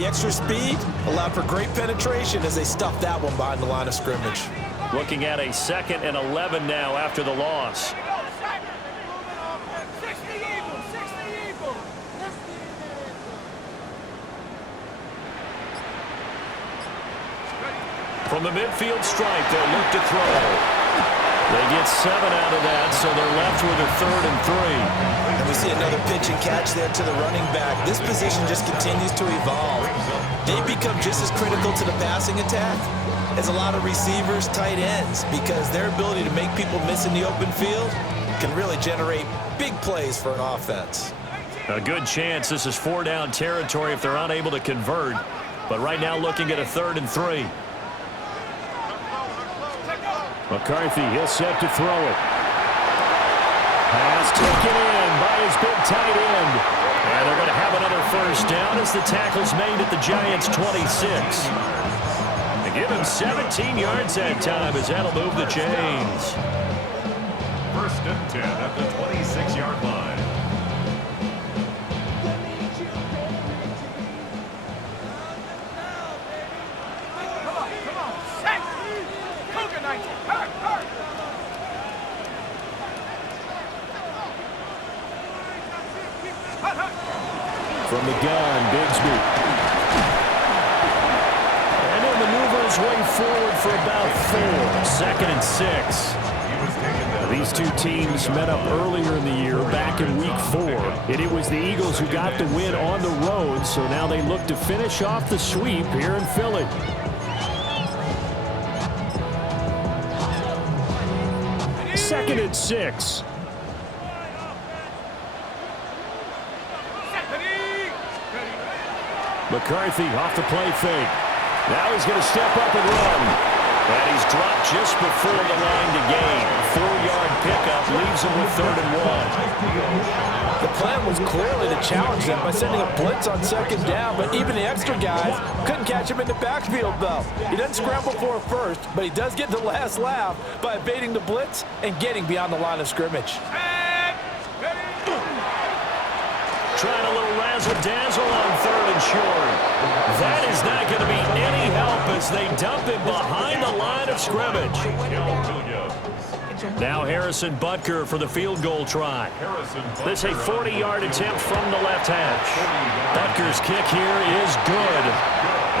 The extra speed allowed for great penetration as they stuffed that one behind the line of scrimmage. Looking at a 2nd and 11 now after the loss. From the midfield stripe, they'll look to throw. They get 7 out of that, so they're left with a 3rd and 3. And we see another pitch and catch there to the running back. This position just continues to evolve. They become just as critical to the passing attack as a lot of receivers, tight ends, because their ability to make people miss in the open field can really generate big plays for an offense. A good chance this is 4-down territory if they're unable to convert. But right now looking at a 3rd and 3. McCarthy, he'll set to throw it. Pass taken in by his big tight end. And they're going to have another 1st down as the tackle's made at the Giants' 26. They give him 17 yards that time as that'll move the chains. 1st and 10 at the 26-yard line. From the gun, Bigsby. And he'll maneuver his way forward for about 4. 2nd and 6. These two teams met up earlier in the year, back in week 4. And it was the Eagles who got the win on the road, so now they look to finish off the sweep here in Philly. Second and 6. McCarthy off the play fake. Now he's going to step up and run. And he's dropped just before the line to gain. 4-yard pickup leaves him with 3rd and 1. The plan was clearly to challenge them by sending a blitz on 2nd down, but even the extra guys couldn't catch him in the backfield, though. He doesn't scramble for a 1st, but he does get the last laugh by evading the blitz and getting beyond the line of scrimmage. Trying a little razzle-dazzle on 3rd and short. That is not going to be any help as they dump him behind the line of scrimmage. Now Harrison Butker for the field goal try. This is a 40-yard attempt from the left hash. Butker's kick here is good.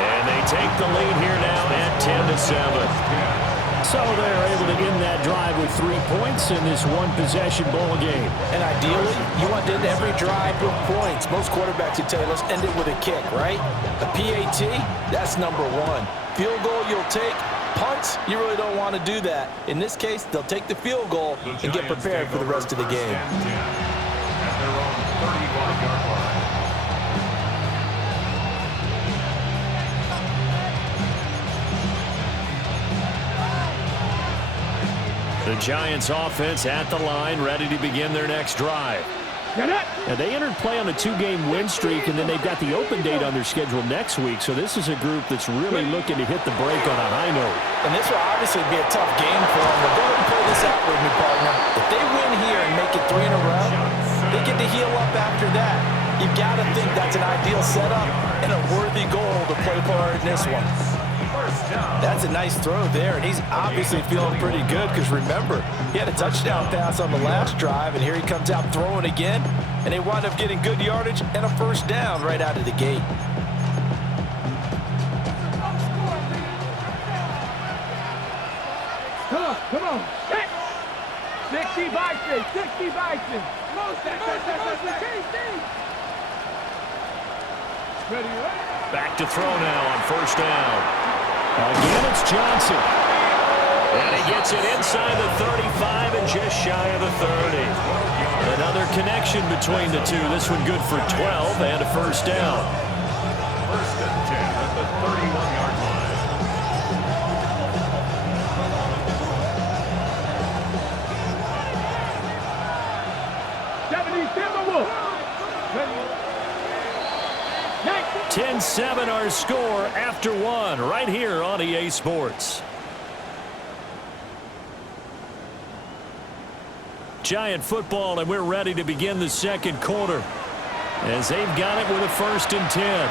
And they take the lead here now at 10-7. So they're able to end that drive with 3 points in this one-possession ball game. And ideally, you want to end every drive with points. Most quarterbacks would tell you, let's end it with a kick, right? A PAT, that's number 1. Field goal you'll take. Punts, you really don't want to do that. In this case, they'll take the field goal and get prepared for the rest of the game. At their own 35-yard line. The Giants offense at the line, ready to begin their next drive. And they entered play on a 2-game win streak, and then they've got the open date on their schedule next week. So this is a group that's really looking to hit the break on a high note. And this will obviously be a tough game for them. But go ahead and play this out with me, partner. If they win here and make it 3 in a row, they get to heal up after that. You've got to think that's an ideal setup and a worthy goal to play for in this one. That's a nice throw there, and he's obviously feeling pretty good because, remember, he had a touchdown pass on the last drive, and here he comes out throwing again, and they wind up getting good yardage and a 1st down right out of the gate. Come on. 60 Bison, 60 Bison. Back to throw now on 1st down. Again, it's Johnson. And he gets it inside the 35 and just shy of the 30. Another connection between the two. This one good for 12 and a 1st down. 1st and 10 at the 31-yard line. Ready. 10-7 our score after 1 right here on EA Sports. Giant football, and we're ready to begin the 2nd quarter as they've got it with a 1st and 10.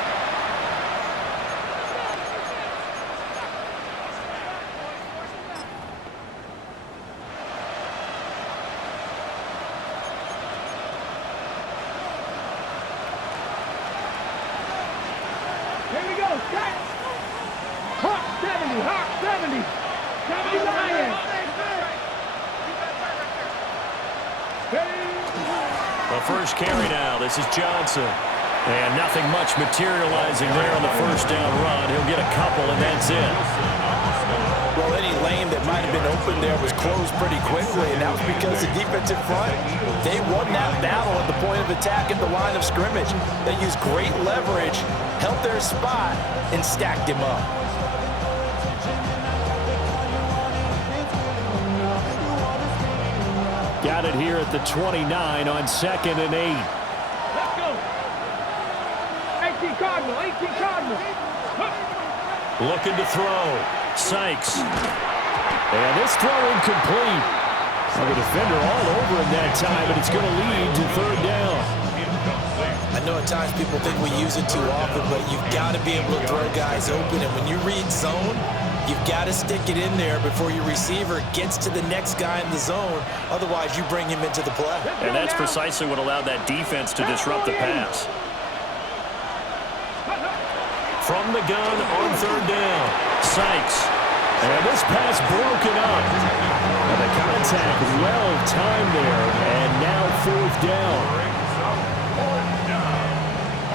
Here we go. Set. Hawk 70. Hawk 70. 70 Lions. The first carry now. This is Johnson. And nothing much materializing there on the first down run. He'll get a couple, and that's it. Well, any lane that might have been open there was closed pretty quickly, and that was because the defensive front, they won that battle at the point of attack at the line of scrimmage. They used great leverage, held their spot, and stacked him up. Got it here at the 29 on 2nd and 8. Let's go. 18 Cardinal. 18 Cardinal. Looking to throw. Sykes. And this throw incomplete. Well, the defender all over him that time, but it's going to lead to 3rd down. I know at times people think we use it too often, but you've got to be able to throw guys open. And when you read zone, you've got to stick it in there before your receiver gets to the next guy in the zone. Otherwise, you bring him into the play. And that's precisely what allowed that defense to disrupt the pass. From the gun on 3rd down, Sykes. And this pass broken up. And the contact well timed there. And now 4th down.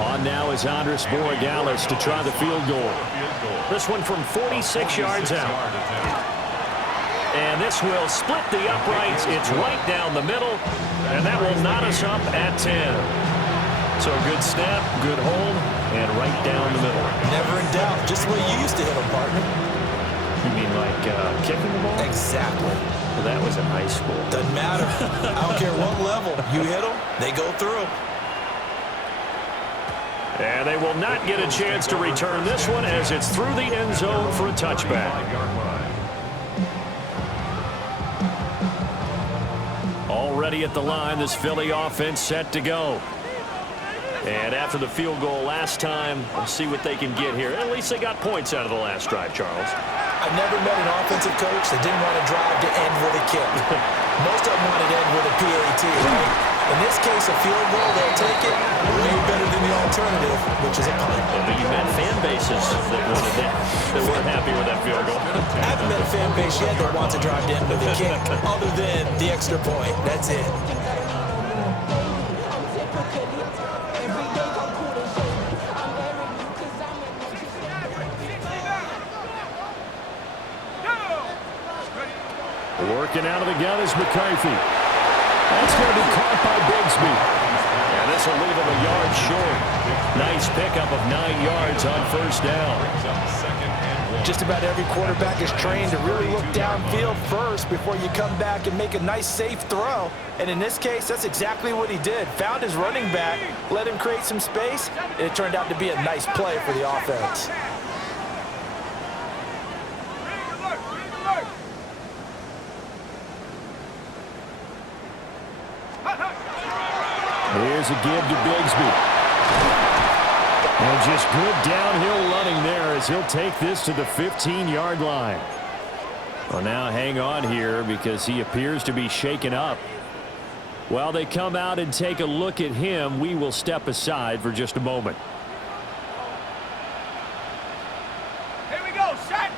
On now is Andres Borregales to try the field goal. This one from 46 yards out. And this will split the uprights. It's right down the middle. And that will knot us up at 10. So good snap, good hold, and right down the middle. Never in doubt. Just the way you used to hit them, partner. You mean like kicking the ball? Exactly. Well, that was in high school. Doesn't matter. I don't care what level. You hit them, they go through. And they will not get a chance to return this one as it's through the end zone for a touchback. Already at the line, this Philly offense set to go. And after the field goal last time, we'll see what they can get here. At least they got points out of the last drive, Charles. I've never met an offensive coach that didn't want to drive to end with a kick. Most of them wanted to end with a PAT, right? In this case, a field goal, they'll take it way better than the alternative, which is a punt. But you met fan bases that wanted that, that weren't happy with that field goal. I haven't met a fan base yet that wants to drive to end with a kick, other than the extra point. That's it. Working out of the gun is McCarthy. That's going to be caught by Bigsby. And this will leave him a yard short. Nice pickup of 9 yards on 1st down. Just about every quarterback is trained to really look downfield first before you come back and make a nice, safe throw. And in this case, that's exactly what he did. Found his running back, let him create some space, and it turned out to be a nice play for the offense. Here's a give to Bigsby. And just good downhill running there as he'll take this to the 15-yard line. Well, now hang on here because he appears to be shaken up. While they come out and take a look at him, we will step aside for just a moment. Here we go, set.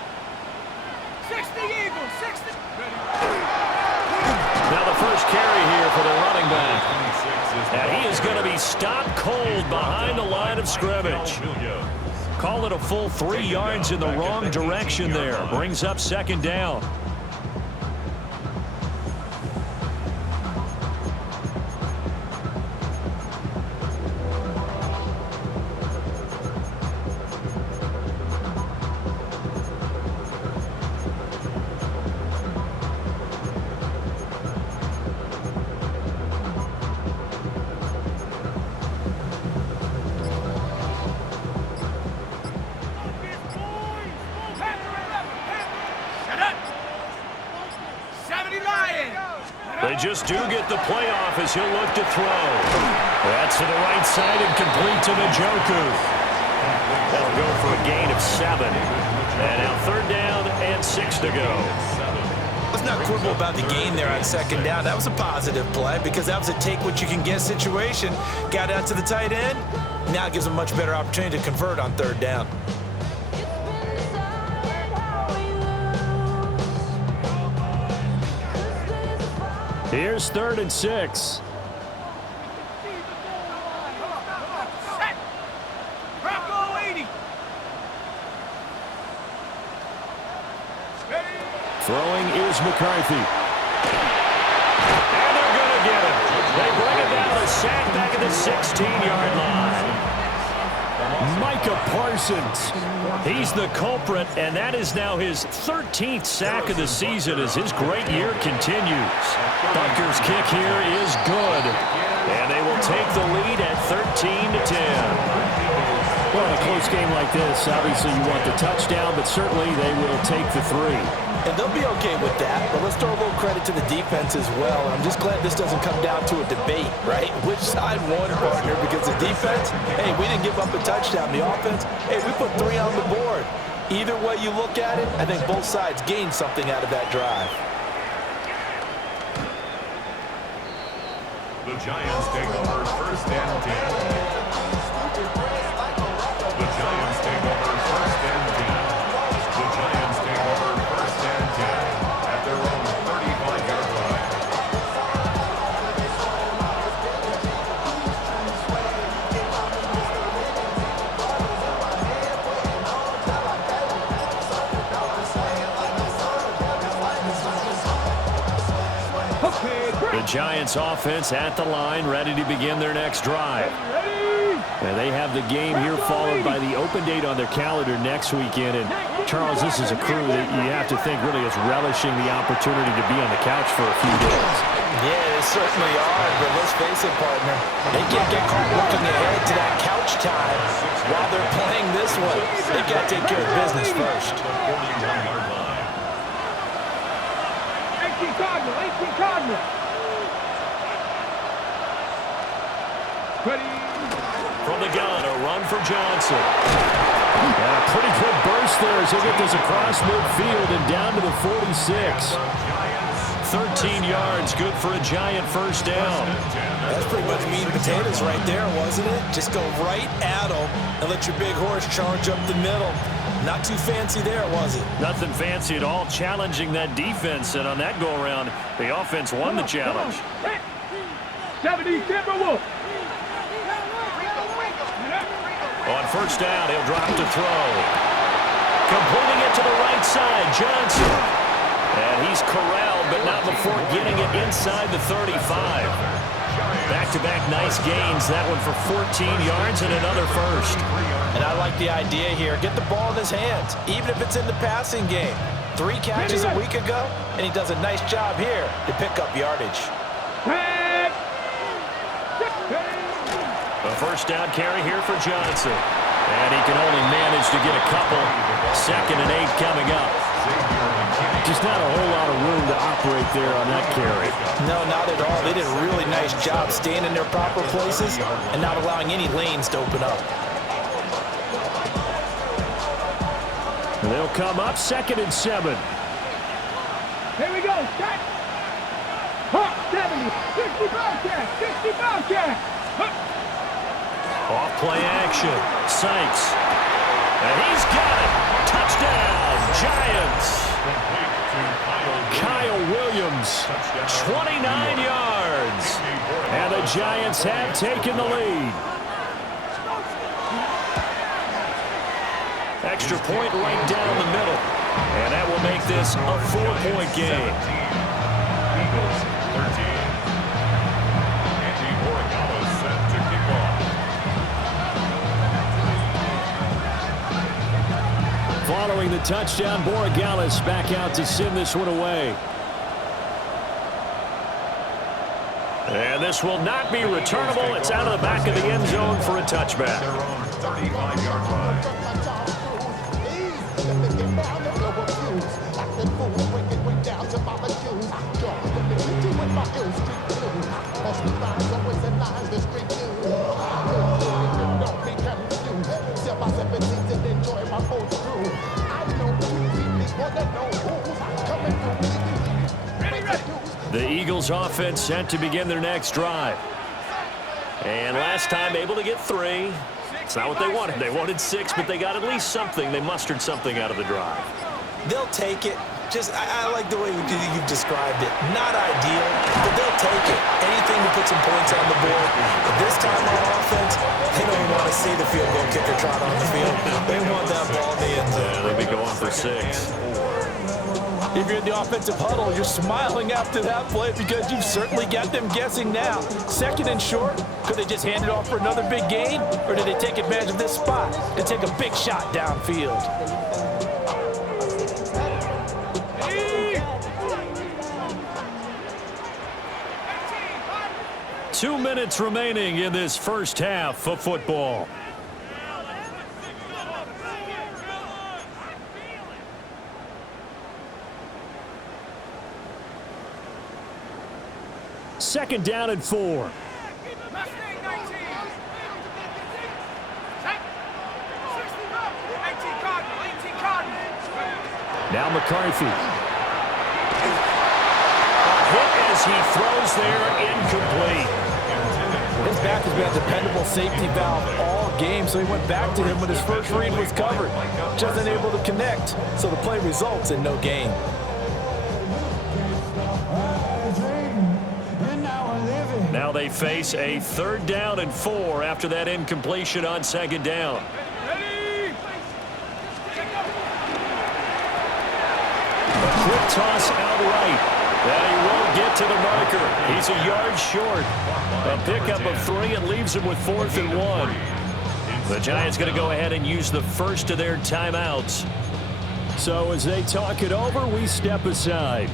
60 Eagles, 60. Now the first carry here for the running back. And he is going to be stopped cold behind the line of scrimmage. Call it a full 3 yards in the wrong direction there. Brings up 2nd down. They just do get the playoff as he'll look to throw. That's to the right side and complete to Njoku. That'll go for a gain of 7. And now 3rd down and 6 to go. Let's not quibble about the gain there on 2nd down. That was a positive play because that was a take-what-you-can-get situation. Got out to the tight end, Now it gives them much better opportunity to convert on third down. Here's 3rd and 6. Throwing is McCarthy. And they're going to get him. They bring it down, a sack back at the 16-yard line. Micah Parsons. He's the culprit, and that is now his 13th sack of the season as his great year continues. Butker's kick here is good, and they will take the lead at 13-10. Well, in a close game like this, obviously you want the touchdown, but certainly they will take the 3. And they'll be okay with that, but let's throw a little credit to the defense as well. And I'm just glad this doesn't come down to a debate, right? Which side won, partner? Because the defense, hey, we didn't give up a touchdown. The offense, hey, we put 3 on the board. Either way you look at it, I think both sides gained something out of that drive. The Giants take over 1st and 10. The Giants take over 1st and 10. The Giants take over 1st and 10 at their own 35-yard line. The Giants offense at the line, ready to begin their next drive. And they have the game here followed by the open date on their calendar next weekend. And Charles, this is a crew that you have to think really is relishing the opportunity to be on the couch for a few days. Yeah, they certainly are, but let's face it, partner. They can't get caught looking ahead to that couch time while they're playing this one. They've got to take care of business first. 41-yard line. 18 Cardinal. Ready. From the gun, a run for Johnson. And a pretty good burst there as they get this across midfield and down to the 46. 13 yards, good for a Giant first down. That's pretty much meat and potatoes right there, wasn't it? Just go right at them and let your big horse charge up the middle. Not too fancy there, was it? Nothing fancy at all, challenging that defense. And on that go-around, the offense won the challenge. 70 Timberwolves. On first down, he'll drop to throw. Completing it to the right side, Johnson. And he's corralled, but not before getting it inside the 35. Back-to-back nice gains. That one for 14 yards and another first. And I like the idea here. Get the ball in his hands, even if it's in the passing game. 3 catches a week ago, and he does a nice job here to pick up yardage. A first down carry here for Johnson. And he can only manage to get a couple. 2nd and 8 coming up. Just not a whole lot of room to operate there on that carry. No, not at all. They did a really nice job staying in their proper places and not allowing any lanes to open up. And they'll come up 2nd and 7. Here we go. Set. Hawk 70. 60 Bobcat. 60 Bobcat. Off play action. Sykes. And he's got it. Touchdown, Giants. Kyle Williams, 29 yards. And the Giants have taken the lead. Extra point right down the middle. And that will make this a 4-point game. Eagles 13. Andy Morikawa set to kick off. Following the touchdown, Borregales back out to send this one away. And this will not be returnable. It's out of the back of the end zone for a touchback. Their own 35-yard line. The Eagles offense set to begin their next drive. And last time able to get 3. It's not what they wanted. They wanted 6, but they got at least something. They mustered something out of the drive. They'll take it. I like the way you've described it. Not ideal, but they'll take it. Anything to put some points on the board. But this time on offense, they don't even want to see the field goal kicker trot on the field. They want that ball in the end zone. Yeah, they'll be going for 6. If you're in the offensive huddle, you're smiling after that play because you've certainly got them guessing now. 2nd and short, could they just hand it off for another big gain? Or did they take advantage of this spot to take a big shot downfield? Two minutes remaining in this first half of football. Second down and 4. Now McCarthy. A hit as he throws there, incomplete. His back has been a dependable safety valve all game, so he went back to him when his first read was covered. Just unable to connect, so the play results in no gain. Now they face a 3rd down and 4 after that incompletion on 2nd down. A quick toss out right. And he won't get to the marker. He's a yard short. A pickup of 3 and leaves him with 4th and 1. The Giants going to go ahead and use the first of their timeouts. So as they talk it over, we step aside.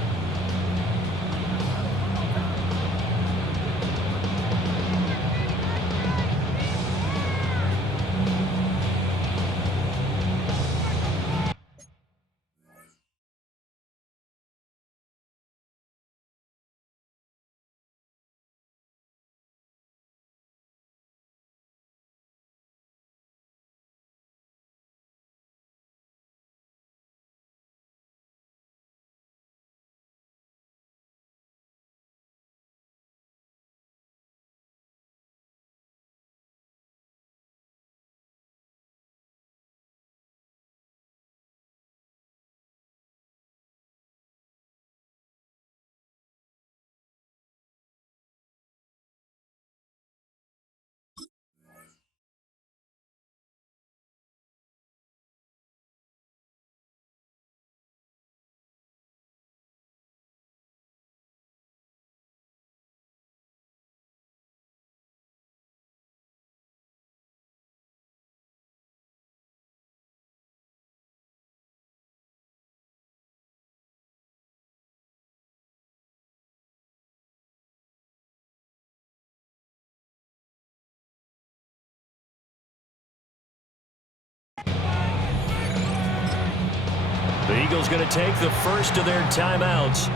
The Eagles going to take the first of their timeouts.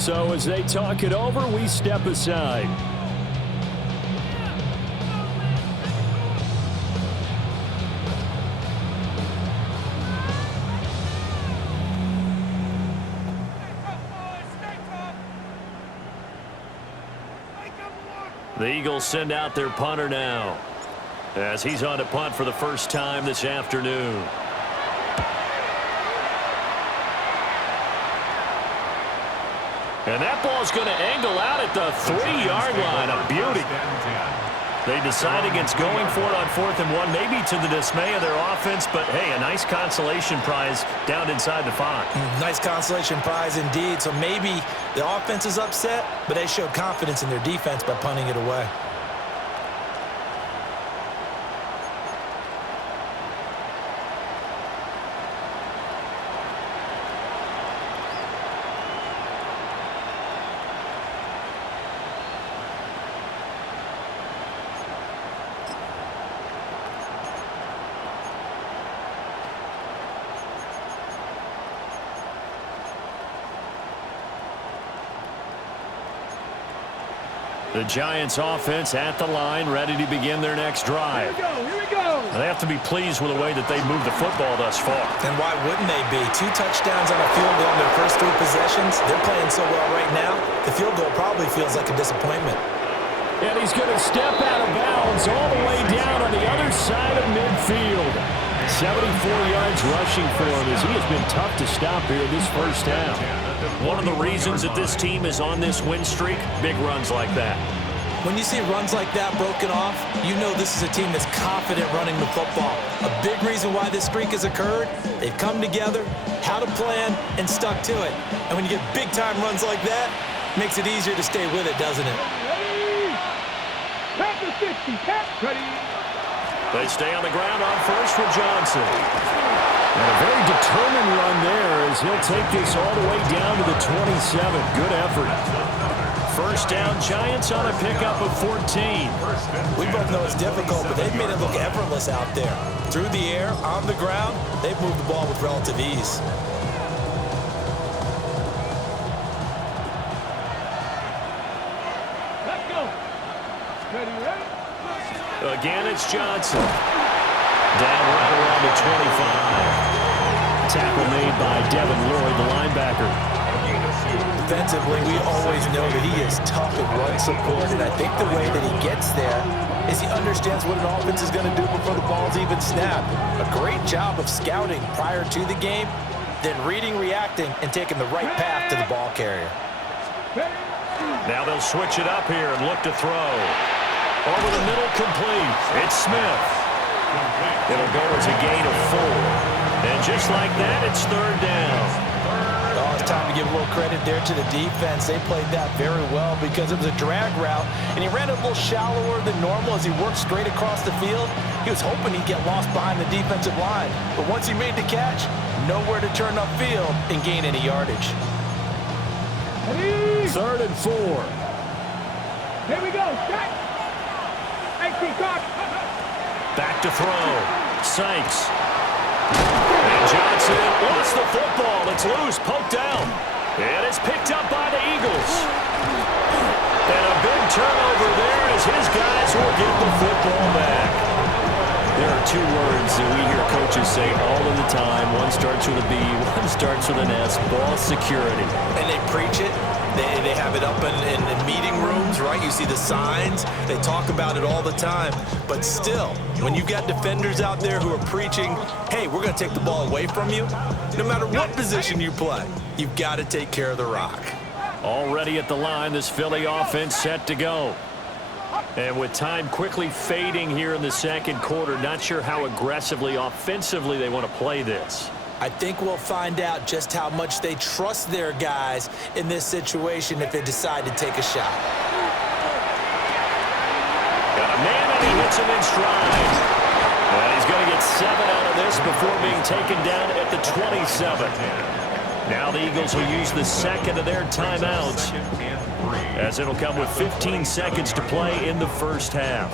So as they talk it over, we step aside. The Eagles send out their punter now, as he's on to punt for the first time this afternoon. And that ball's going to angle out at the 3-yard line. A beauty. They decide against going for it on 4th and 1, maybe to the dismay of their offense, but hey, a nice consolation prize down inside the 5. Nice consolation prize indeed. So maybe the offense is upset, but they showed confidence in their defense by punting it away. The Giants offense at the line, ready to begin their next drive. Here we go. They have to be pleased with the way that they've moved the football thus far. And why wouldn't they be? 2 touchdowns on a field goal in their first 3 possessions. They're playing so well right now, the field goal probably feels like a disappointment. And he's going to step out of bounds all the way down on the other side of midfield. 74 yards rushing for him as he has been tough to stop here this first half. One of the reasons that this team is on this win streak, big runs like that. When you see runs like that broken off, you know this is a team that's confident running the football. A big reason why this streak has occurred, they've come together, had a plan, and stuck to it. And when you get big-time runs like that, it makes it easier to stay with it, doesn't it? Tap the 60, tap, ready. They stay on the ground on first for Johnson. And a very determined run there as he'll take this all the way down to the 27. Good effort. First down, Giants on a pickup of 14. We both know it's difficult, but they've made it look effortless out there. Through the air, on the ground, they've moved the ball with relative ease. Let's go. Ready, ready. Again, it's Johnson. Down right around the 25. Tackle made by Devin Lloyd, the linebacker. Defensively, we always know that he is tough in run support, and I think the way that he gets there is he understands what an offense is going to do before the ball's even snapped. A great job of scouting prior to the game, then reading, reacting, and taking the right path to the ball carrier. Now they'll switch it up here and look to throw. Over the middle, complete. It's Smith. It'll go as a gain of 4. And just like that, it's third down. Oh, it's time to give a little credit there to the defense. They played that very well because it was a drag route, and he ran a little shallower than normal as he worked straight across the field. He was hoping he'd get lost behind the defensive line, but once he made the catch, nowhere to turn upfield and gain any yardage. Third and 4. Here we go, shot. 18 card. Back to throw. Sykes. And Johnson lost the football. It's loose, poked down. And it's picked up by the Eagles. And a big turnover there as his guys will get the football back. There are 2 words that we hear coaches say all of the time. One starts with a B, one starts with an S. Ball security. And they preach it. They have it up in meeting rooms, right? You see the signs. They talk about it all the time. But still, when you've got defenders out there who are preaching, hey, we're going to take the ball away from you, no matter what position you play, you've got to take care of the rock. Already at the line, this Philly offense set to go. And with time quickly fading here in the second quarter, not sure how aggressively, offensively they want to play this. I think we'll find out just how much they trust their guys in this situation if they decide to take a shot. Got a man and he hits him in stride. And he's going to get 7 out of this before being taken down at the 27. Now the Eagles will use the second of their timeouts, as it'll come with 15 seconds to play in the first half.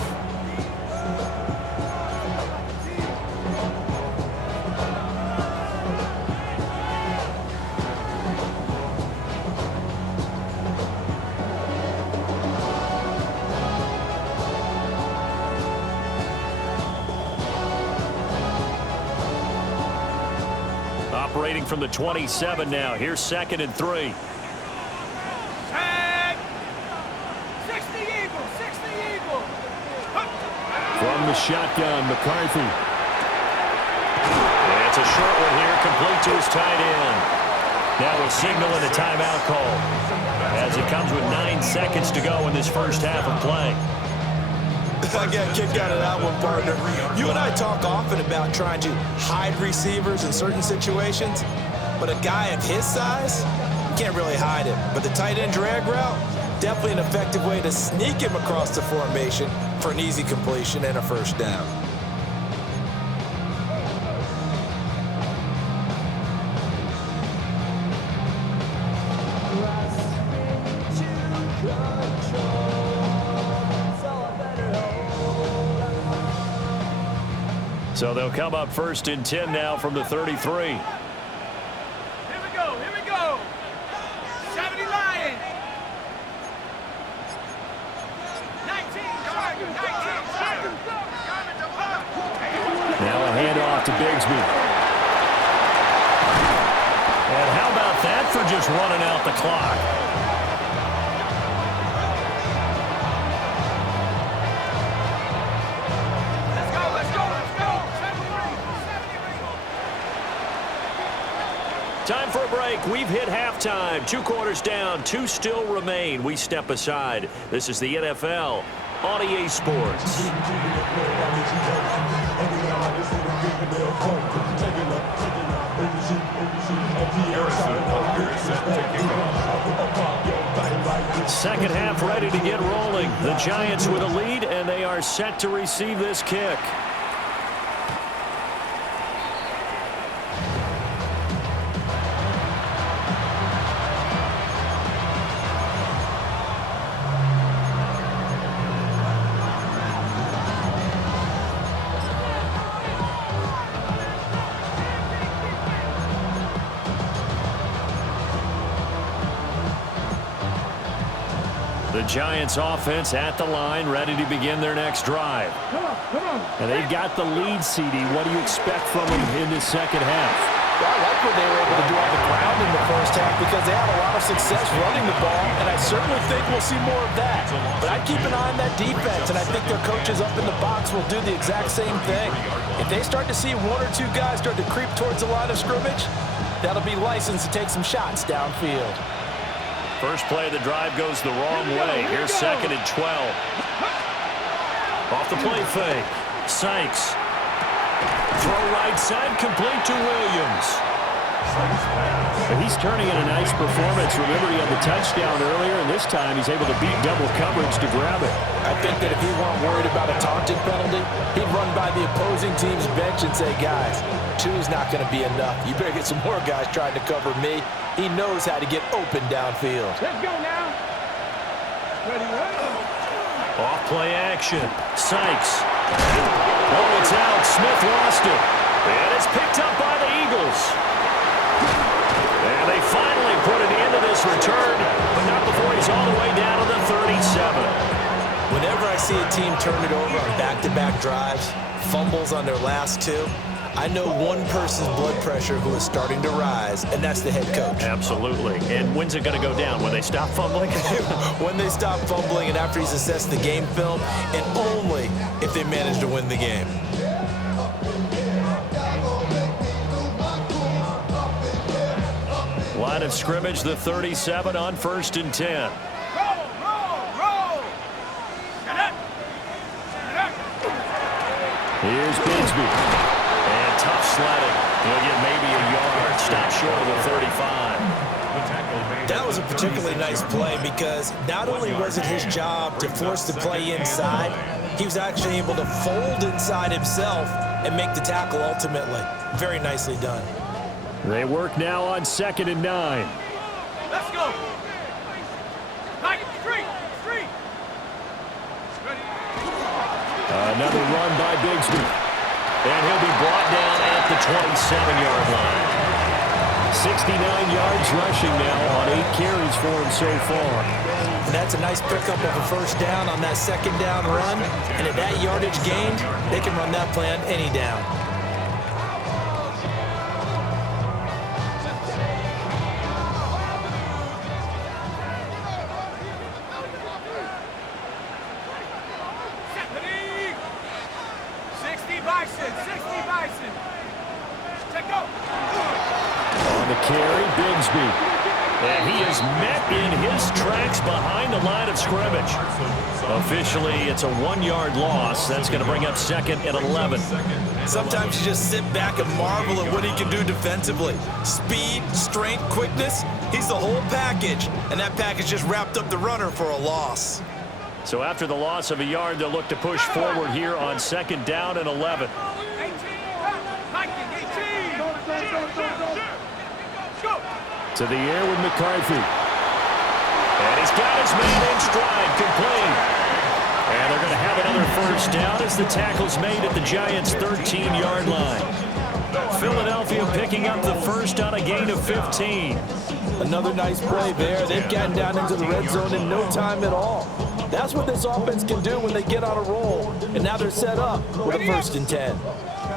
Operating from the 27 now. Here's 2nd and 3. From the shotgun, McCarthy. And it's a short one here, complete to his tight end. Now we'll signal in a timeout call as it comes with 9 seconds to go in this first half of play. I got a kick out of that one, partner. You and I talk often about trying to hide receivers in certain situations, but a guy of his size, you can't really hide him. But the tight end drag route, definitely an effective way to sneak him across the formation for an easy completion and a first down. So they'll come up 1st and 10 now from the 33. Here we go, here we go. 70 Lions. 19, Tiger, 19, Tiger. Now a handoff to Bigsby. And how about that for just running out the clock? Time for a break. We've hit halftime. 2 quarters down. 2 still remain. We step aside. This is the NFL on EA Sports. Second half ready to get rolling. The Giants with a lead, and they are set to receive this kick. The Giants offense at the line, ready to begin their next drive. And they've got the lead, CD. What do you expect from them in this second half? Well, I like what they were able to do on the ground in the first half because they had a lot of success running the ball, and I certainly think we'll see more of that. But I'd keep an eye on that defense, and I think their coaches up in the box will do the exact same thing. If they start to see 1 or 2 guys start to creep towards the line of scrimmage, that'll be licensed to take some shots downfield. First play of the drive goes the wrong way. Here's 2nd and 12. Off the play fake. Sykes. Throw right side, complete to Williams. He's turning in a nice performance. Remember, he had the touchdown earlier, and this time he's able to beat double coverage to grab it. I think that if he weren't worried about a taunting penalty, he'd run by the opposing team's bench and say, guys, 2's not going to be enough. You better get some more guys trying to cover me. He knows how to get open downfield. Let's go now. Ready, ready. Off play action. Sykes. Oh, it's out. Smith lost it. And it's picked up by the Eagles. And they finally put an end to this return, but not before he's all the way down to the 37. Whenever I see a team turn it over on back-to-back drives, fumbles on their last 2, I know one person's blood pressure who is starting to rise, and that's the head coach. Absolutely. And when's it going to go down? When they stop fumbling? When they stop fumbling and after he's assessed the game film, and only if they manage to win the game. Line of scrimmage, the 37 on 1st and 10. Roll. Here's Bigsby. And tough sledding. He'll get maybe a yard. Stop short of the 35. That was a particularly nice play because not only was it his job to force the play inside, he was actually able to fold inside himself and make the tackle ultimately. Very nicely done. They work now on 2nd and 9. Let's go. Street. Ready. Another run by Bigsby. And he'll be brought down at the 27-yard line. 69 yards rushing now on 8 carries for him so far. And that's a nice pickup of a first down on that 2nd down run. And at that yardage gained, they can run that play on any down. On the carry, Bigsby. And he is met in his tracks behind the line of scrimmage. Officially, it's a 1-yard loss. That's going to bring up 2nd and 11. Sometimes you just sit back and marvel at what he can do defensively. Speed, strength, quickness, he's the whole package. And that package just wrapped up the runner for a loss. So after the loss of a yard, they'll look to push forward here on 2nd down and 11. To the air with McCarthy. And he's got his man in stride, complete. And they're going to have another first down as the tackle's made at the Giants' 13-yard line. Philadelphia picking up the first on a gain of 15. Another nice play there. They've gotten down into the red zone in no time at all. That's what this offense can do when they get on a roll. And now they're set up with a 1st and 10.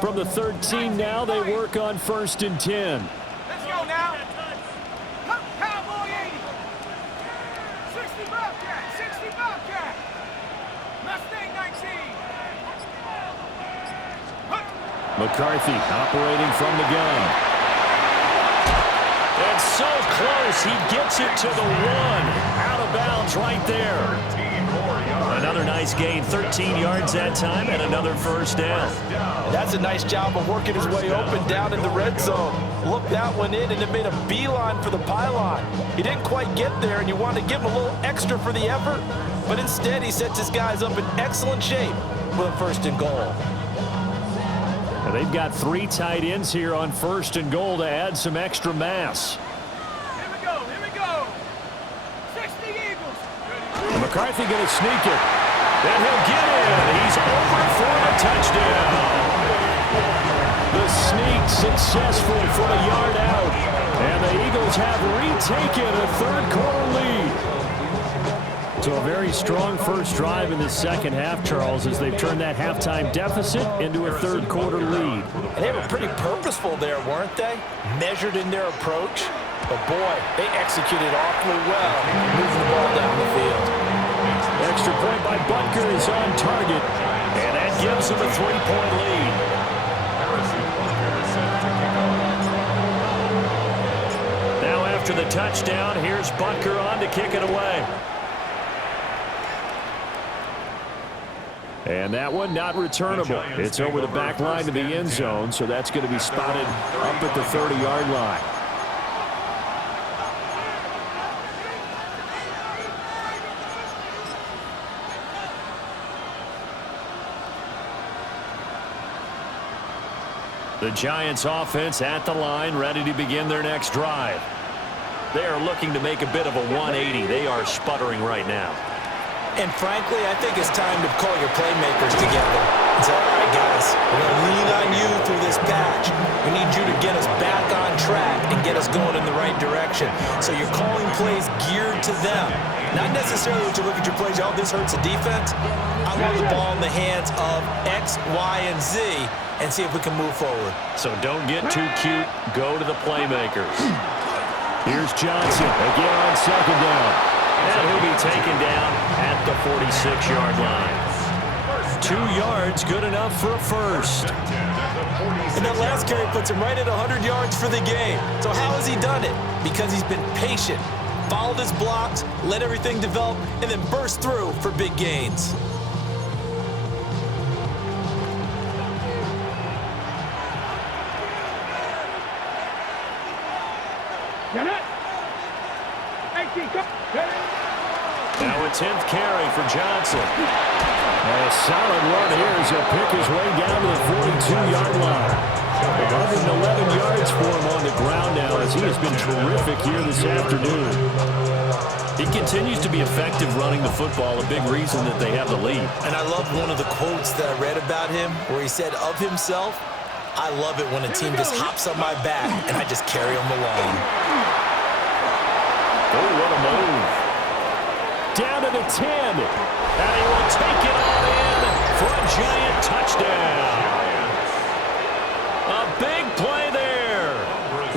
From the 13 now, they work on 1st and 10. Let's go now. Cowboy 80. 60 Bobcat. Mustang 19. McCarthy operating from the gun. It's so close. He gets it to the 1. Out of bounds right there. Another nice gain, 13 yards that time, and another first down. That's a nice job of working his way open down in the red zone. Looked that one in, and it made a beeline for the pylon. He didn't quite get there, and you want to give him a little extra for the effort, but instead he sets his guys up in excellent shape with a 1st and goal. And they've got 3 tight ends here on 1st and goal to add some extra mass. Here we go. 60 Eagles. And McCarthy going to sneak it. Then he'll get in. He's over for the touchdown. The sneak successful for a yard out. And the Eagles have retaken a 3rd quarter lead. So a very strong first drive in the second half, Charles, as they've turned that halftime deficit into a 3rd quarter lead. And they were pretty purposeful there, weren't they? Measured in their approach. But boy, they executed awfully well, moving the ball down the field. Extra point by Butker is on target, and that gives them a 3-point lead. Now after the touchdown, here's Butker on to kick it away. And that one not returnable. It's over the back line to the end zone, so that's going to be spotted up at the 30-yard line. The Giants offense at the line, ready to begin their next drive. They are looking to make a bit of a 180. They are sputtering right now. And frankly, I think it's time to call your playmakers together and say, all right, guys, we're going to lean on you through this patch. We need you to get us back on track and get us going in the right direction. So you're calling plays geared to them. Not necessarily that you look at your plays, oh, this hurts the defense. I want the ball in the hands of X, Y, and Z and see if we can move forward. So don't get too cute. Go to the playmakers. Here's Johnson again on 2nd down. And he'll be taken down at the 46-yard line. 2 yards, good enough for a first. And that last carry puts him right at 100 yards for the game. So how has he done it? Because he's been patient, followed his blocks, let everything develop, and then burst through for big gains. Now a 10th carry for Johnson. A solid run here as he'll pick his way down to the 42-yard line. 111 yards for him on the ground now as he has been terrific here this afternoon. He continues to be effective running the football, a big reason that they have the lead. And I love one of the quotes that I read about him where he said of himself, I love it when a team just hops on my back and I just carry them along. Oh, what a move. Down to the 10. And he will take it all in for a Giant touchdown. A big play there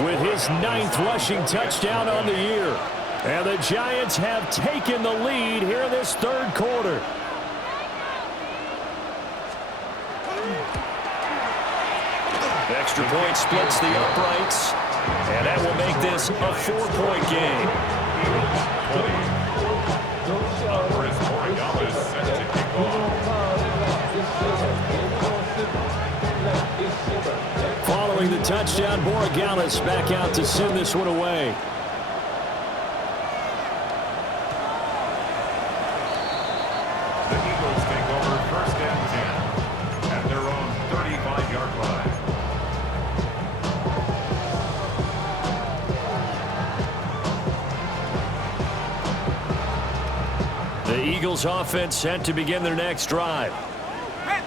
with his 9th rushing touchdown on the year. And the Giants have taken the lead here in this 3rd quarter. Extra point splits the uprights. And that will make this a 4-point game. Following the touchdown, Borregales back out to send this one away. The Eagles take over 1st and 10 at their own 35-yard line. The Eagles offense set to begin their next drive.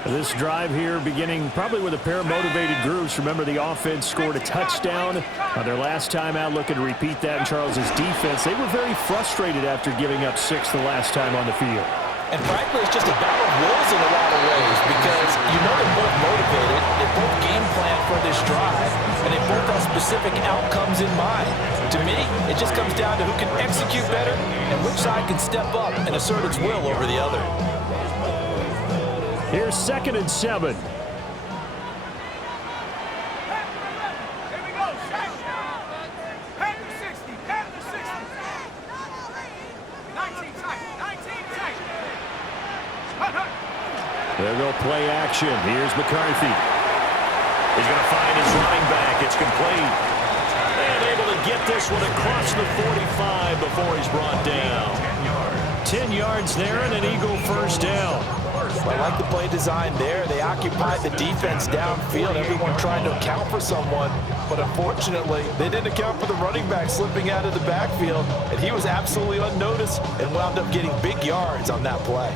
This drive here beginning probably with a pair of motivated groups. Remember, the offense scored a touchdown on their last time out. Looking to repeat that in Charles's defense. They were very frustrated after giving up 6 the last time on the field. And frankly, it's just a battle of wills in a lot of ways because you know they're both motivated, they both game plan for this drive, and they both have specific outcomes in mind. To me, it just comes down to who can execute better and which side can step up and assert its will over the other. Here's 2nd and 7. Here we go, Shaq. Pack the 6 They'll go play action. Here's McCarthy. He's going to find his running back. It's complete. And able to get this one across the 45 before he's brought down. 10 yards there and an Eagle first down. I like the play design there. They occupied the defense downfield. Everyone trying to account for someone. But unfortunately, they didn't account for the running back slipping out of the backfield. And he was absolutely unnoticed and wound up getting big yards on that play.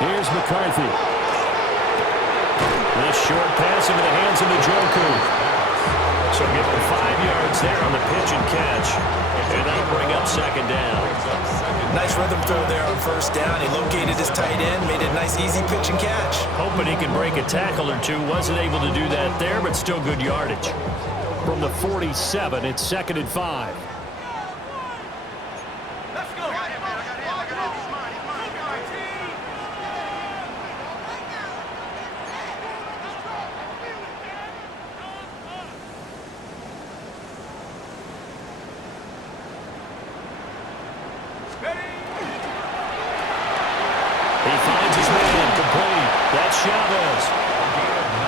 Here's McCarthy. This short pass into the hands of Njoku. So give him 5 yards there on the pitch and catch. And that'll bring up second down. Nice rhythm throw there on first down. He located his tight end, made a nice easy pitch and catch. Hoping he can break a tackle or two. Wasn't able to do that there, but still good yardage. From the 47, it's 2nd and 5.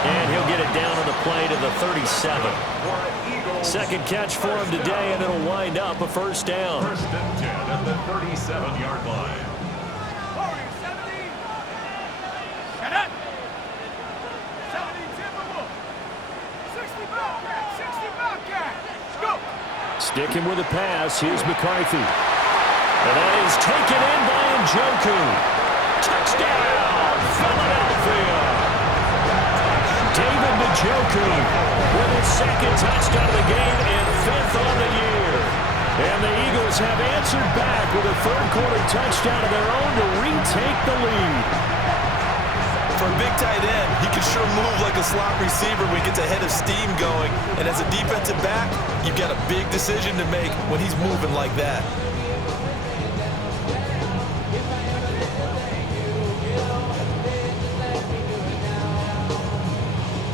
And he'll get it down on the play to the 37. Second catch for him today, and it'll wind up a first down. First and 10 at the 37-yard line. Sticking with the pass, here's McCarthy. And that is taken in by Njoku. Touchdown, Philadelphia. David Njoku with his second touchdown of the game and 5th on the year. And the Eagles have answered back with a third-quarter touchdown of their own to retake the lead. For a big tight end, he can sure move like a slot receiver when he gets a head of steam going. And as a defensive back, you've got a big decision to make when he's moving like that.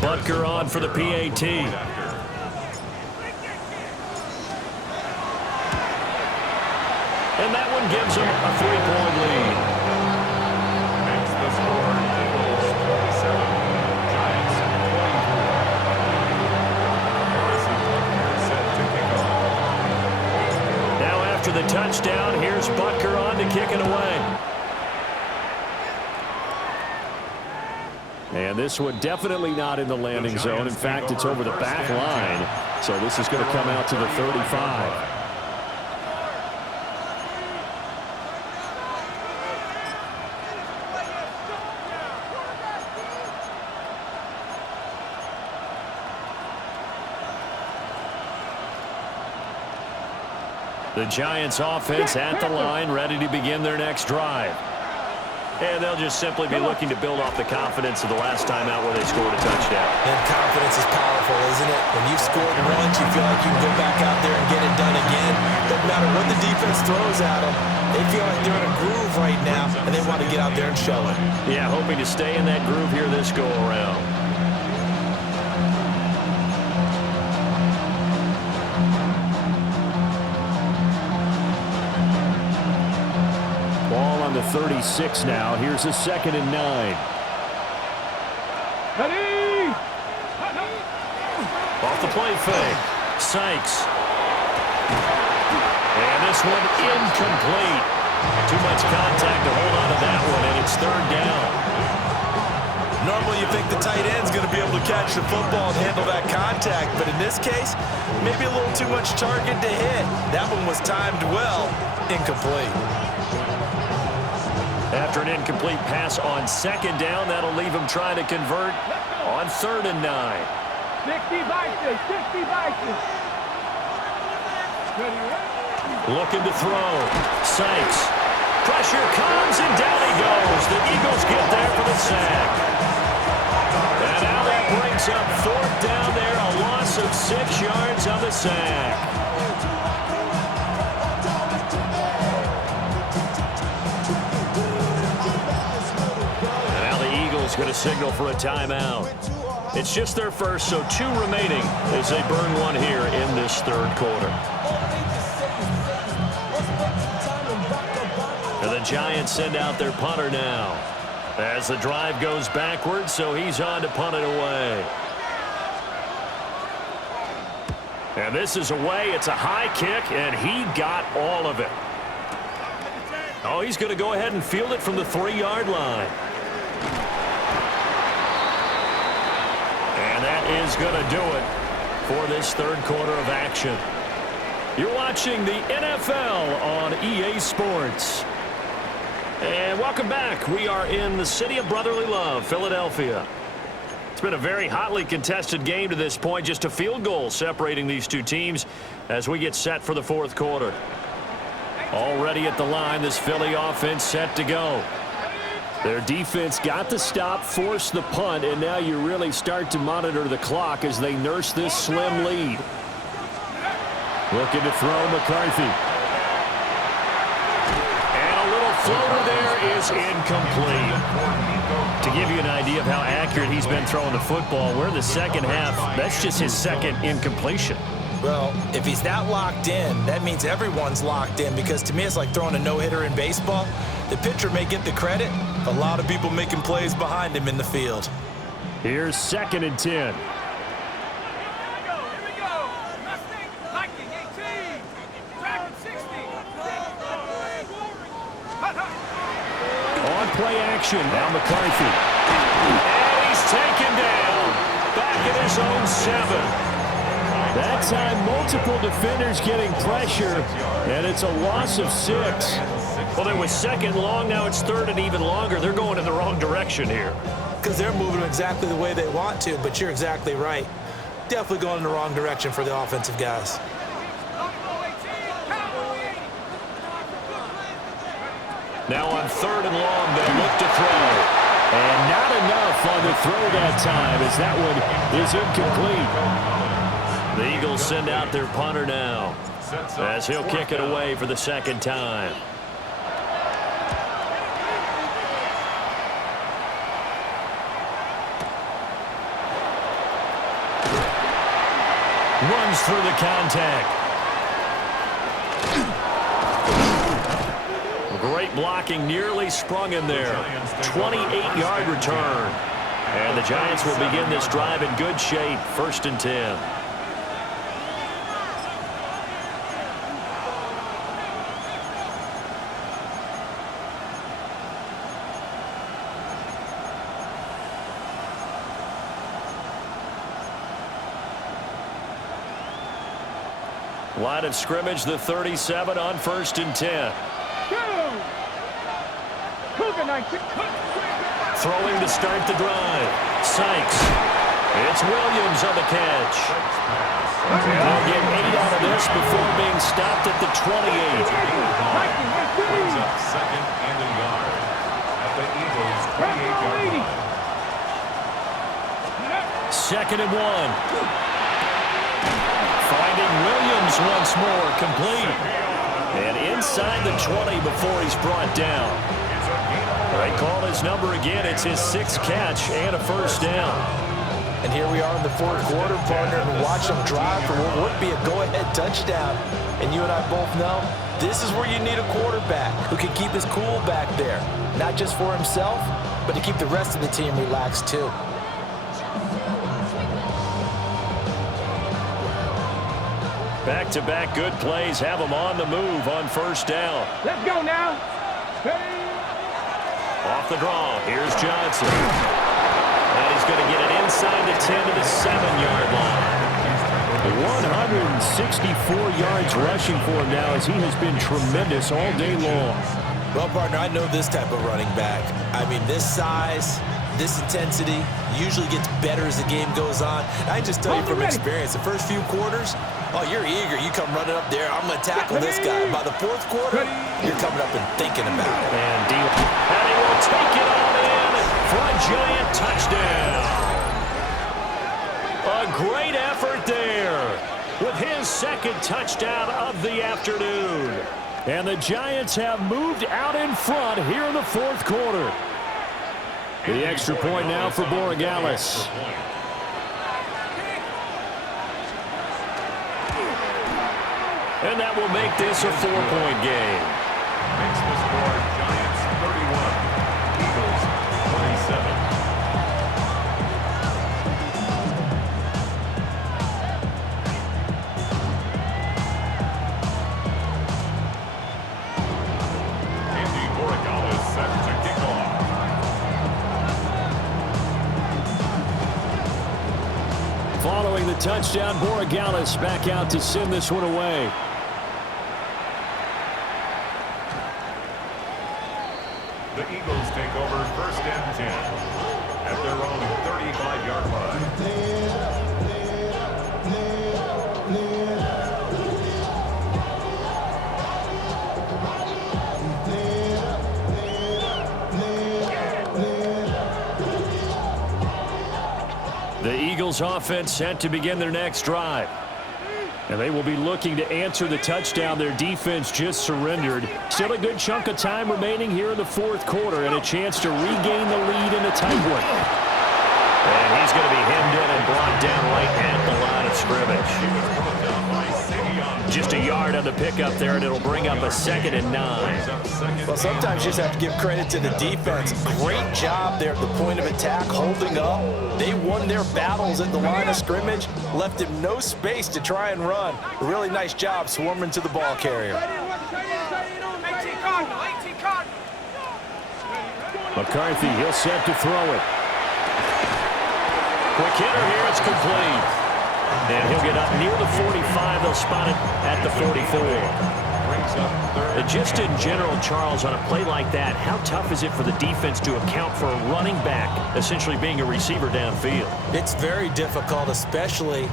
Butker on for the PAT. And that one gives him a 3-point lead. Makes the score Eagles 27, Giants 24. Set to kick off. Now after the touchdown, here's Butker on to kick it away. And this one definitely not in the landing zone. In fact, it's over the back line. So this is going to come out to the 35. The Giants offense at the line, ready to begin their next drive. And they'll just simply be looking to build off the confidence of the last time out where they scored a touchdown. And confidence is powerful, isn't it? When you've scored once, you feel like you can go back out there and get it done again. Doesn't matter what the defense throws at them. They feel like they're in a groove right now, and they want to get out there and show it. Yeah, hoping to stay in that groove here this go-around. Ball on the 36 now. Here's a 2nd and 9. Ready! Off the play fake. Sykes. And this one incomplete. Too much contact to hold on to that one, and it's 3rd down. Normally you think the tight end's going to be able to catch the football and handle that contact, but in this case, maybe a little too much target to hit. That one was timed well. Incomplete. After an incomplete pass on 2nd down, that'll leave him trying to convert on 3rd and 9. 60 Vikings, 60 Vikings. Looking to throw. Sykes. Pressure comes, and down he goes. The Eagles get there for the sack. And now that brings up 4th down there, a loss of 6 yards on the sack. And now the Eagles going to signal for a timeout. It's just their first, so 2 remaining as they burn one here in this third quarter. And the Giants send out their punter now as the drive goes backwards, so he's on to punt it away. And this is away. It's a high kick, and he got all of it. Oh, he's going to go ahead and field it from the 3-yard line. And that is going to do it for this third quarter of action. You're watching the NFL on EA Sports. And welcome back. We are in the city of brotherly love, Philadelphia. It's been a very hotly contested game to this point. Just a field goal separating these two teams as we get set for the fourth quarter. Already at the line, this Philly offense set to go. Their defense got the stop, forced the punt, and now you really start to monitor the clock as they nurse this slim lead. Looking to throw McCarthy. And a little floater there is incomplete. To give you an idea of how accurate he's been throwing the football, we're in the second half. That's just his second incompletion. Well, if he's that locked in, that means everyone's locked in, because to me it's like throwing a no-hitter in baseball. The pitcher may get the credit. A lot of people making plays behind him in the field. Here's 2nd and 10. On play action, now McCarthy. And he's taken down. Back at his own 7. That time, multiple defenders getting pressure, and it's a loss of 6. Well, it was 2nd long, now it's 3rd and even longer. They're going in the wrong direction here. Because they're moving exactly the way they want to, but you're exactly right. Definitely going in the wrong direction for the offensive guys. Now on 3rd and long, they'll look to throw. And not enough on the throw that time, as that one is incomplete. The Eagles send out their punter now as he'll kick it away for the 2nd time. Runs through the contact. Great blocking, nearly sprung in there. 28-yard return. And the Giants will begin this drive in good shape. 1st and 10. Line of scrimmage, the 37 on 1st and 10. Throwing to start the drive. Sykes. It's Williams on the catch. They'll get 8 out of this before being stopped at the 28. Brings up 2nd and a yard at the Eagles' 28-yard line. 2nd and 1. Finding Williams once more, complete. And inside the 20 before he's brought down. They call his number again. It's his 6th catch and a 1st down. And here we are in the fourth quarter, partner, and watch them drive for what would be a go-ahead touchdown. And you and I both know this is where you need a quarterback who can keep his cool back there. Not just for himself, but to keep the rest of the team relaxed too. Back-to-back good plays have him on the move on 1st down. Let's go now. Off the draw, here's Johnson. And he's going to get it inside the 10 to the 7-yard line. 164 yards rushing for him now, as he has been tremendous all day long. Well, partner, I know this type of running back. I mean, this size, this intensity usually gets better as the game goes on. I just tell you from experience, the first few quarters, oh, you're eager. You come running up there. I'm going to tackle this guy. By the fourth quarter, you're coming up and thinking about it. And he will take it on in for a giant touchdown. A great effort there with his 2nd touchdown of the afternoon. And the Giants have moved out in front here in the fourth quarter. The extra point now for Borregales. And that will make this a 4-point game. Makes the score Giants 31, Eagles 27. Following the touchdown, Borregales back out to send this one away. The Eagles take over 1st and 10 at their own 35-yard line. The Eagles offense set to begin their next drive. And they will be looking to answer the touchdown their defense just surrendered. Still a good chunk of time remaining here in the 4th quarter and a chance to regain the lead in a tight one. And he's going to be hemmed in and blocked down right at the line of scrimmage. Just a yard on the pickup there, and it'll bring up a 2nd and 9. Well, sometimes you just have to give credit to the defense. Great job there at the point of attack, holding up. They won their battles at the line of scrimmage, left him no space to try and run. A really nice job swarming to the ball carrier. McCarthy, he'll set to throw it. Quick hitter here, it's complete. And he'll get up near the 45. They'll spot it at the 44. And just in general, Charles, on a play like that, how tough is it for the defense to account for a running back essentially being a receiver downfield? It's very difficult, especially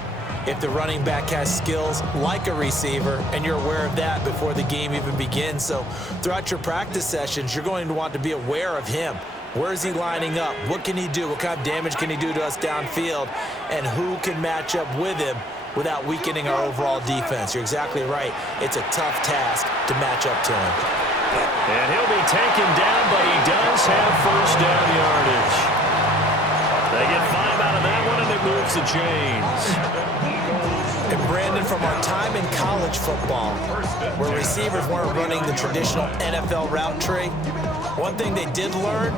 if the running back has skills like a receiver, and you're aware of that before the game even begins. So throughout your practice sessions, you're going to want to be aware of him. Where is he lining up? What can he do? What kind of damage can he do to us downfield? And who can match up with him without weakening our overall defense? You're exactly right. It's a tough task to match up to him. And he'll be taken down, but he does have 1st down yardage. They get 5 out of that one, and it moves the chains. And Brandon, from our time in college football, where receivers weren't running the traditional NFL route tree, one thing they did learn,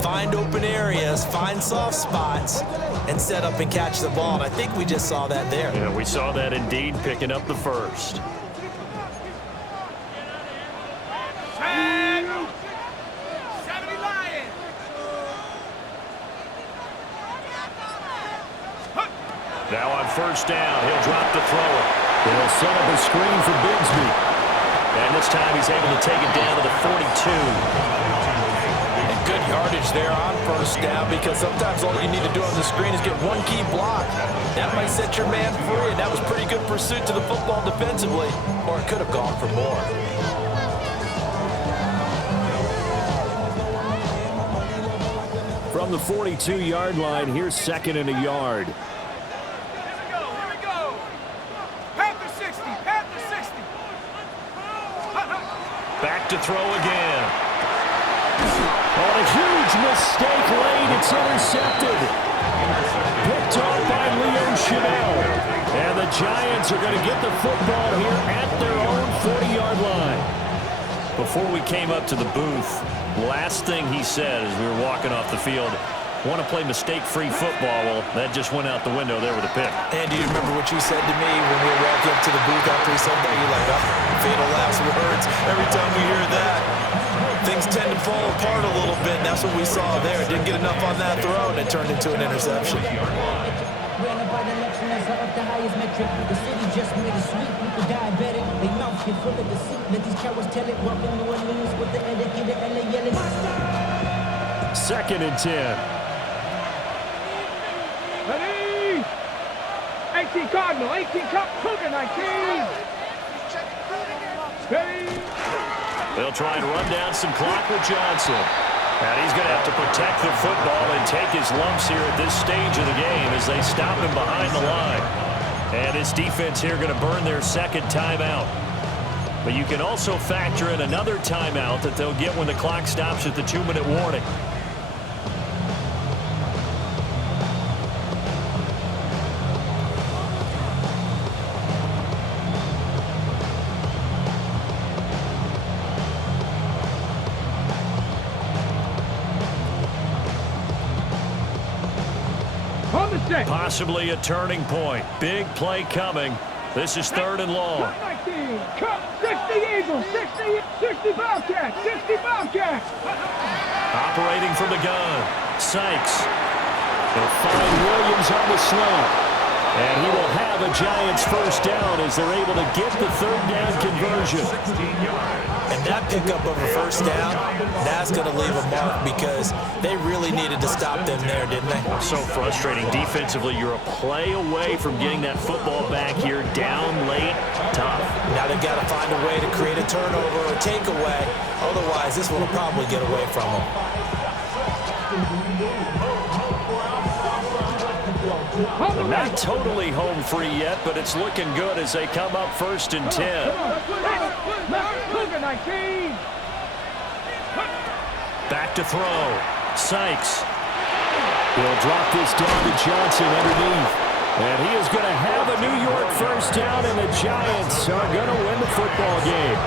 find open areas, find soft spots, and set up and catch the ball. And I think we just saw that there. Yeah, we saw that indeed, picking up the 1st. Now on 1st down, he'll drop to throw it. He'll set up a screen for Bigsby. And this time he's able to take it down to the 42. And good yardage there on 1st down, because sometimes all you need to do on the screen is get one key block. That might set your man free, and that was pretty good pursuit to the football defensively, or it could have gone for more. From the 42-yard line, here's 2nd and a yard. Back to throw again. On a huge mistake late, it's intercepted. Picked off by Leo Chanel. And the Giants are going to get the football here at their own 40-yard line. Before we came up to the booth, last thing he said as we were walking off the field, want to play mistake-free football. Well, that just went out the window there with a pick. And do you remember what you said to me when we were walking up to the booth after he said that? You're like, oh, fatal last words. Every time we hear that, things tend to fall apart a little bit, and that's what we saw there. Didn't get enough on that throw, and it turned into an interception. The city just made a sweep. People diabetic. They mouth get full of deceit. Let these cowards tell it. Welcome to New Orleans with the etiquette. LA yelling. 2nd and 10. Ready? 18 Cardinal, 18 Cougar 19. Ready? They'll try and run down some clock with Johnson. And he's going to have to protect the football and take his lumps here at this stage of the game as they stop him behind the line. And this defense here going to burn their 2nd timeout. But you can also factor in another timeout that they'll get when the clock stops at the 2-minute warning. Set. Possibly a turning point. Big play coming. This is 3rd and long. Cut 19. Cut 60 Eagles. 60 Bobcats. 60 Bobcats. Operating from the gun. Sykes. They'll find Williams on the slant. And he will have a Giants first down as they're able to get the 3rd down conversion. And that pickup of a first down, that's going to leave a mark because they really needed to stop them there, didn't they? So frustrating. Defensively, you're a play away from getting that football back here. Down late, tough. Now they've got to find a way to create a turnover or takeaway. Otherwise, this one will probably get away from them. So not totally home free yet, but it's looking good as they come up 1st and 10. Back to throw. Sykes. He'll drop this down to Johnson underneath. And he is going to have a New York first down, and the Giants are going to win the football game.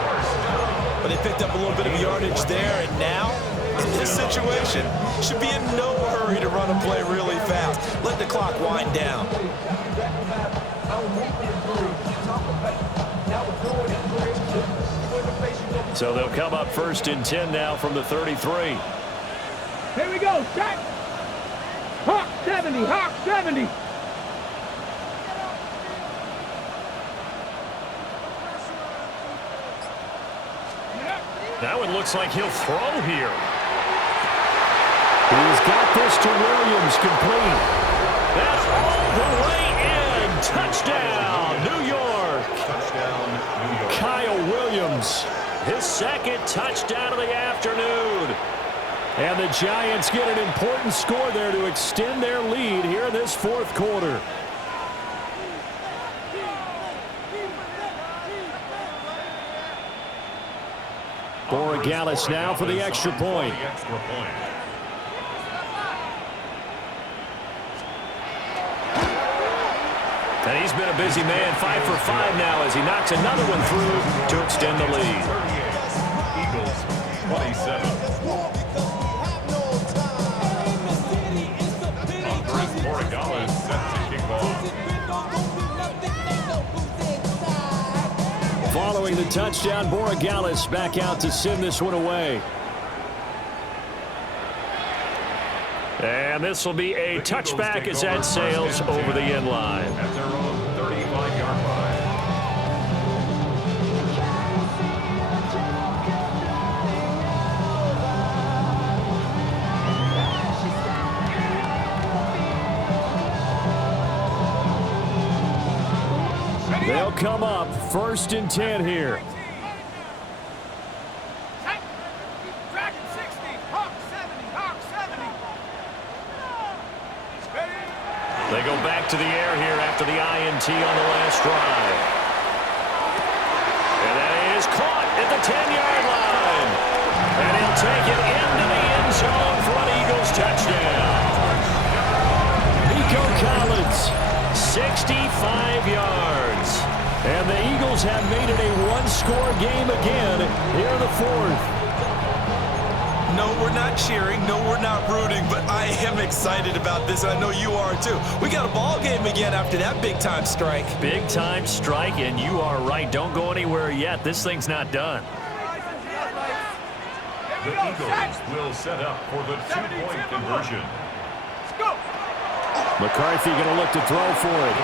But they picked up a little bit of yardage there, and now, in this situation, should be in no hurry to run a play really fast. Let the clock wind down. So they'll come up 1st and 10 now from the 33. Here we go. Set. Hawk 70. Hawk 70. Now it looks like he'll throw here. He's got this to Williams, complete. That's all the way in. Touchdown, New York. Touchdown, New York. Kyle Williams, his 2nd touchdown of the afternoon. And the Giants get an important score there to extend their lead here in this 4th quarter. Borregales now for the extra point. And he's been a busy man, 5 for 5 now as he knocks another one through to extend the lead. 38, Eagles 27. Andres Borregales set to kick off. Following the touchdown, Borregales back out to send this one away. And this will be a touchback as that sails over the end line. At their own 35-yard line. They'll come up 1st and 10 here. Dragon 60. Hawk 70. Hawk 70. They go back to the air here after the INT on the last drive. And that is caught at the 10-yard line. And he'll take it into the end zone for an Eagles touchdown. Nico Collins, 65 yards. And the Eagles have made it a one-score game again here in the 4th. No, we're not cheering. No, we're not rooting, but I am excited about this, and I know you are too. We got a ball game again after that big-time strike. Big-time strike, and you are right. Don't go anywhere yet. This thing's not done. The Eagles will set up for the two-point conversion. McCarthy going to look to throw for it.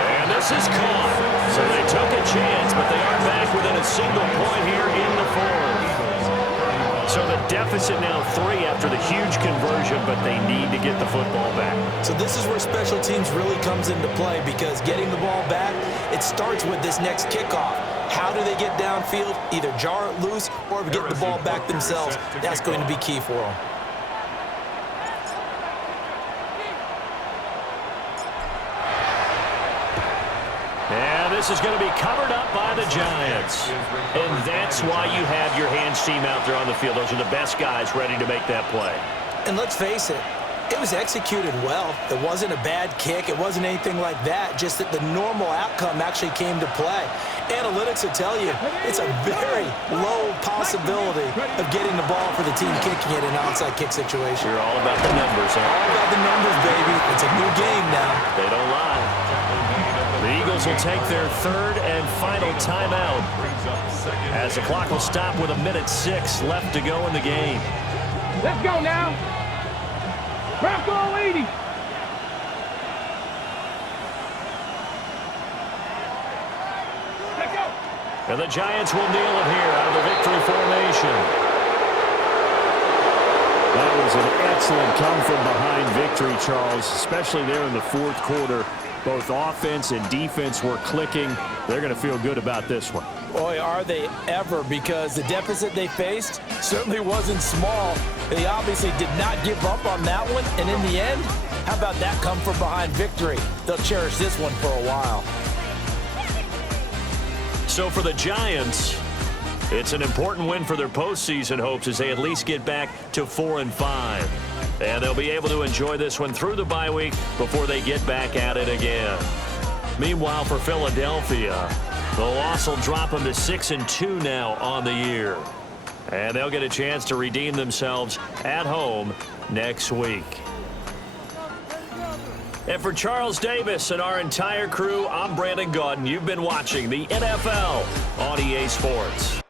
And this is caught. So they took a chance, but they are back within a single point here in the 4th. So the deficit now 3 after the huge conversion, but they need to get the football back. So this is where special teams really comes into play because getting the ball back, it starts with this next kickoff. How do they get downfield? Either jar it loose or get the ball back themselves. That's going to be key for them. And this is going to be covered up by the Giants. And that's why you have your hands team out there on the field. Those are the best guys ready to make that play. And let's face it, It was executed well. It wasn't a bad kick. It wasn't anything like that, just that the normal outcome actually came to play. Analytics will tell you it's a very low possibility of getting the ball for the team kicking it in an onside kick situation. You're all about the numbers, huh? All about the numbers, baby. It's a new game now. They don't lie. The Eagles will take their third and final timeout as the clock will stop with 1:06 left to go in the game. Let's go now. Bronco 80. Let's go. And the Giants will kneel it here out of the victory formation. That was an excellent come-from-behind victory, Charles, especially there in the fourth quarter. Both offense and defense were clicking. They're going to feel good about this one. Boy, are they ever, because the deficit they faced certainly wasn't small. They obviously did not give up on that one, and in the end, how about that come-from-behind victory? They'll cherish this one for a while. So for the Giants, it's an important win for their postseason hopes as they at least get back to 4-5. And they'll be able to enjoy this one through the bye week before they get back at it again. Meanwhile, for Philadelphia, the loss will drop them to 6-2 now on the year. And they'll get a chance to redeem themselves at home next week. And for Charles Davis and our entire crew, I'm Brandon Gaudin. You've been watching the NFL on EA Sports.